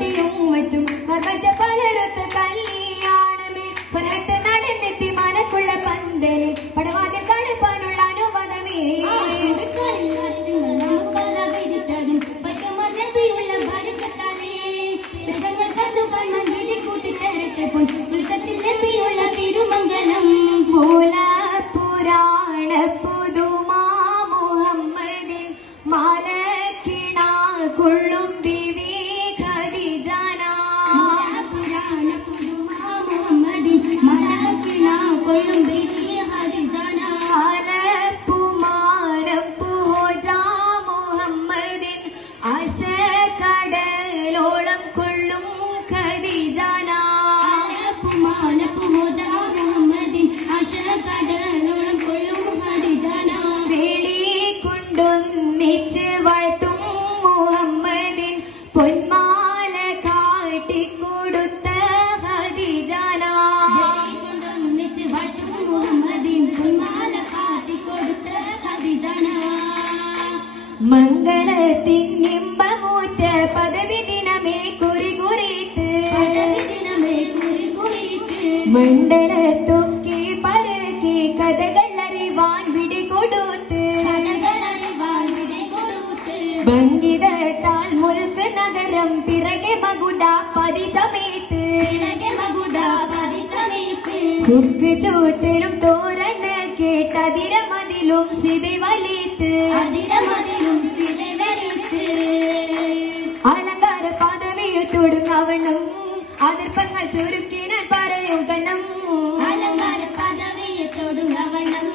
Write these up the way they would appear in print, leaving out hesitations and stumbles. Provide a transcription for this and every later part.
പാട്ടിയും മറ്റും മർമ്മറ്റ പലരൊത്ത് കല്യാണമേ പുറത്ത് നടന്നെത്തി മനക്കുള്ള പന്തലിൽ പടവാതിൽ കടുപ്പാനുള്ള അനുവാദമേ തിരുമംഗലം മൂല പുരാണ പുതുമാ മുഹമ്മദിൻ മാലക്കിണ കൊള്ളും ബിവി ഖദീജന പുരാണ പുതുമാ മുഹമ്മദിൻ മാലക്കിണ കൊള്ളും ബിവി ഖദീജന മാലപ്പുമാനപ്പു ഹോജാ മുഹമ്മദിൻ ആശകടലോളം കൊള്ളും ഖദീജന മാലപ്പുമാനപ്പു ഹോജാ മുഹമ്മദിൻ ആശകടലോളം കൊള്ളും ഖദീജന വേളി കൊണ്ടൊന്നിച്ച് വാഴ്ത്തും മുഹമ്മദിൻ പൊന്മാല കാട്ടിക്കൊടുത്ത ഖദീജന കൊണ്ടൊന്നിച്ച് വാഴ്ത്തും മുഹമ്മദിൻ പൊന്മാല കാട്ടിക്കൊടുത്ത ഖദീജന മംഗളത്തിനിമ്പമൂറ്റ പദവി ദിനമേ കുറികുറിത്ത് മണ്ഡലത്തൊക്കെ പരക്കെ കഥകൾ അറിവാൻ വിടികൊടുത്ത് ഭംഗിതത്താൽ മുൽക്ക് നഗരം പിറകെ മകുട പതിചമേത്ത് ഹുക്ക് ചൂത്തരും തോരണ കേട്ടതിരമതിലും സിதை വലിത്ത് അലങ്കാര പദവിയെ തൊടുങ്ങവണം അതിർപ്പങ്ങൾ ചുരുക്കിനാൻ പറയും കനം അലങ്കാര പദവിയെ തൊടുങ്ങവണം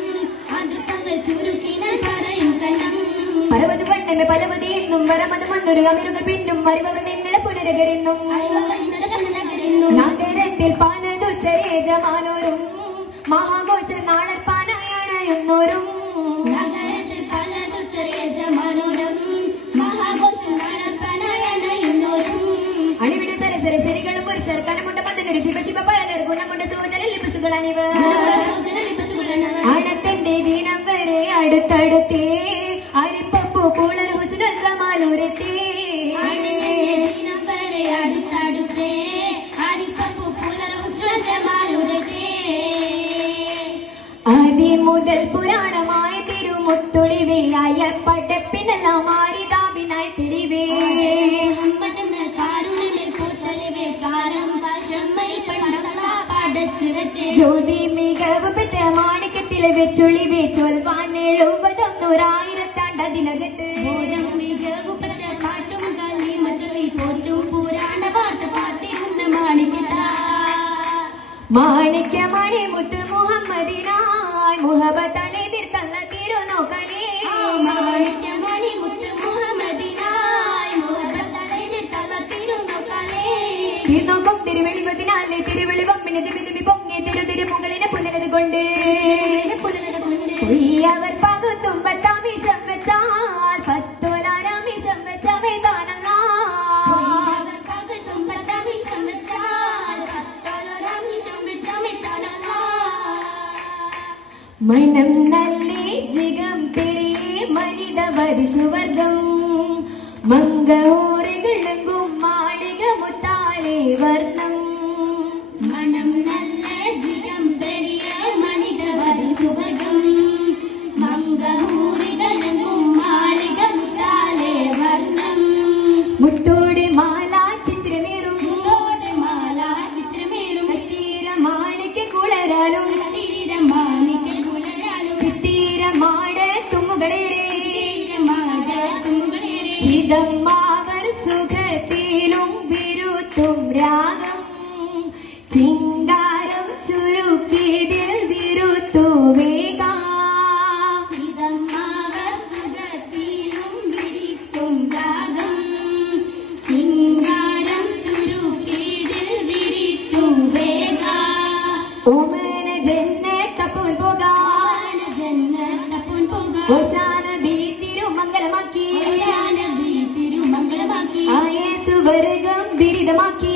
അതിർപ്പങ്ങൾ ചുരുക്കിനാൻ പറയും കനം പർവ്വത പണ്ടമേ പലവതി എന്നും വരമത് വന്നൊരു അമിരുകൾ പിന്നും അറിവർ നിങ്ങളെ പുനരകരിന്നും നഗരത്തിൽ പലതുച്ചരേജമാനോരും മഹാഘോഷ നാളർപ്പാനായണയുന്നോരും നഗരത്തിൽ പലതുച്ചരേജമാനോരും മഹാഘോഷ നാളർപ്പാനായണയുന്നോരും അണിവിട സരസര ശരികളും പുരുഷർ കനമുണ്ട പന്തനൊരു ശിവ ശിവ പലർ ഗുണമുണ്ട് സോജന ലിപസുകളണിവ് അണത്തിന്റെ ദിനം വരെ അടുത്തടുത്തേ അരിപ്പപ്പു പൂളർ ഹുസ്നുൽ സമാലൂരത്തേ ആദി മുതൽ പുരാണമായ തിരുമുത്തൊളിവയായ പടപ്പിനെല്ലാം മാറിതാവിനായി തെളിവേ ജ്യോതി മികവ് പെറ്റ മാണിക്കത്തിലെ വെച്ചൊളിവേ ചൊൽവാൻ 70,100,000 മികവ് പെറ്റ പാട്ടും കല്ലിമ ചൊല്ലി പോറ്റും പുരാണ വാർത്ത പാട്ടിരുന്ന മാണിക്കത്ത മാണിക്യമണി മുത്ത് മുഹമ്മദിനായി മുഹബത്തലെ തീർത്തല്ല തിരുനോക്കലേ മാണിക്യമണി മുത്ത് മുഹമ്മദിനായി മുഹബത്തലെ തീർത്തല്ല തിരുനോക്കലേ തിരുനോക്കം തിരുവെളിവതിനാലെ തിരുവെളിവമ്മിനെ തിമിതിമി പൊങ്ങി തിരുമുകളിനെ പുനലത് കൊണ്ട് അവർ പകുത്തുമ്പത്താമിഷം വെച്ചാൽ 10,000 വെച്ചവേ താനല്ല മണം നല്ലേ ജിഗം പെരിയേ മനിത വരിസുവർഗം മംഗളൂരികളെങ്കും മാളിക മുത്താലേ വർണ്ണം മണം നല്ല ജിഗം പെരിയേ മനിത വരിസുവർഗം മംഗളൂരികളെങ്കും മാളിക മുത്താലേ വർണ്ണം മുത്തോടെ മാല ചിത്രമേറും തീര മാളിക കുളരാലും ചിത്തിരമാട് തുമ്മുകളേറെ ചിദമ്മാവർ സുഖത്തിലും വിരുത്തും രാഗം ചിങ്കാരം ചുരുക്കിയതിൽ വിരുത്തു വേഗം ചിദമ്മാവർ സുഖത്തിലും വിരുത്തും രാഗം ചിങ്കാരം ചുരുക്കിയതിൽ വിരുത്തു വേഗം ഓമന ജന്ന തപ്പുൻ പോകാം ഓശാന ബി തിരുമംഗലമാക്കി ആയേസുവർഗം ബിരുദമാക്കി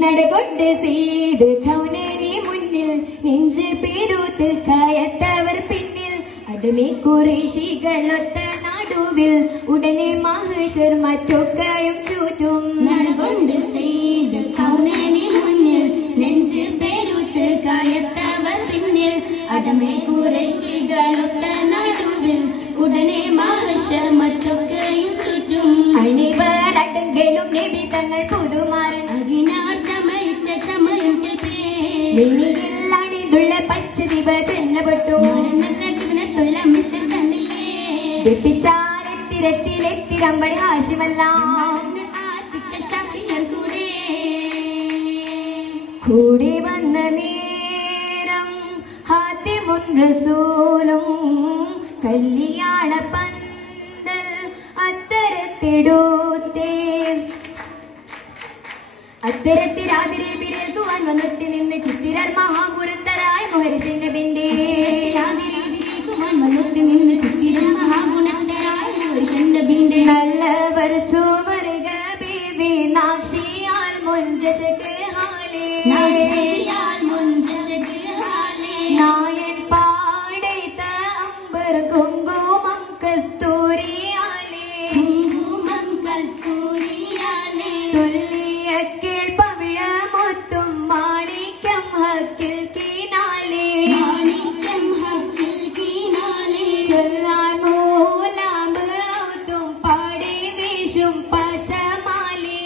നടകൊട്ട് ചെയ്ത് കൗനരി മുന്നിൽ നെഞ്ച് പേരൂത്ത് കയത്തവർ പിന്നിൽ അടുമേ കുറേശികളൊത്ത നാടു നടുവിൽ ഉടനെ മഹേശ്വർ മറ്റൊക്കെയും ചുറ്റും നടകൊണ്ട് ചെയ്ത് കൗനനി മുന്നിൽ നെഞ്ച് പെരുത്ത് കായത്തവർ പിന്നിൽ അടമേ കുറേശികളൊത്ത നടുവിൽ ഉടനെ മഹേശ്വർ മറ്റൊക്കെയും ചുറ്റും അണിവർ അടങ്കലും നബി തങ്ങൾ പുതുമാരൻ അകിനാർ ചമയിച്ച ചമയം വെണിയിൽ അണിതുള്ള പച്ചദിവ ചെന്നപ്പെട്ടു നല്ല കിണത്തുള്ള മിസ്സിൽ തന്നില്ലേ വെപ്പിച്ചാലെത്തിരത്തിലെത്തിരമ്പടി ഹാഷിമല്ല കൂടി വന്ന നേരം ഹാത്തിമുൻ റസൂലും കല്യാണ പന്തൽ അത്തരത്തിടൂത്തേ അത്തരത്തിരാതിരെ പിരേൽക്കുവാൻ വന്നൊട്ടി നിന്ന് ചിത്തിരർ മഹാപുരത്തരായ മുഹരിശന്റെ ബിന്റെ വന്നൊത്തി നിന്ന് ചിത്തിരർ മഹാഗുണത്തരായ മുഹരിശന്റെ ബിന്റെ നല്ലവർ സുവർഗ ബീവി നാക്ഷിയാൽ മുൻജശക് ഹാലേ നായൻ പാടൈത്ത അമ്പർ കുങ്കുമം കസ്തൂരിയാലേ കേൾപ്പവിഴമൊത്തും മാണിക്യം ഹക്കിൽ കീനാലേ ചൊല്ലാൻ മൂലാമ്പും പാടി വീശും പശമാലേ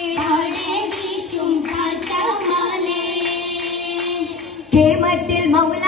കേമത്തിൽ മൗല